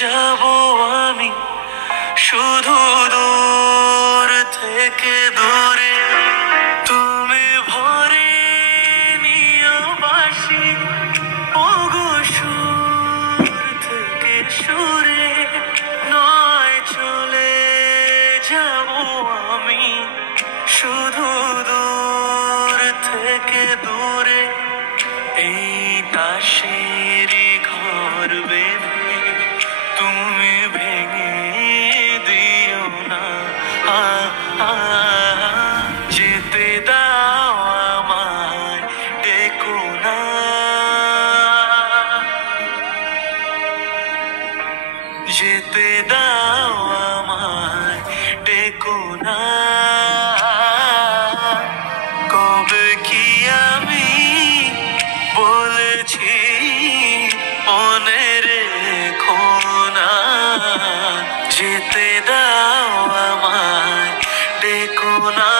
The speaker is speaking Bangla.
যাব আমি শুধু দূর থেকে দূরে, তুমি ভরে নিও বাসি ওগো সুর থেকে সুরে, নয় চলে যাব আমি শুধু দূর থেকে দূরে। এই তাসেরই ঘর বেঁধে তুমি ভেঙে দিও না, যেতে দাও আমায়, ডেকো না, যেতে দাও আমায়, ডেকো না। কবে কি আমি বলেছি মনে রেখো না, যেতে দাও আমায়, ডেকো না।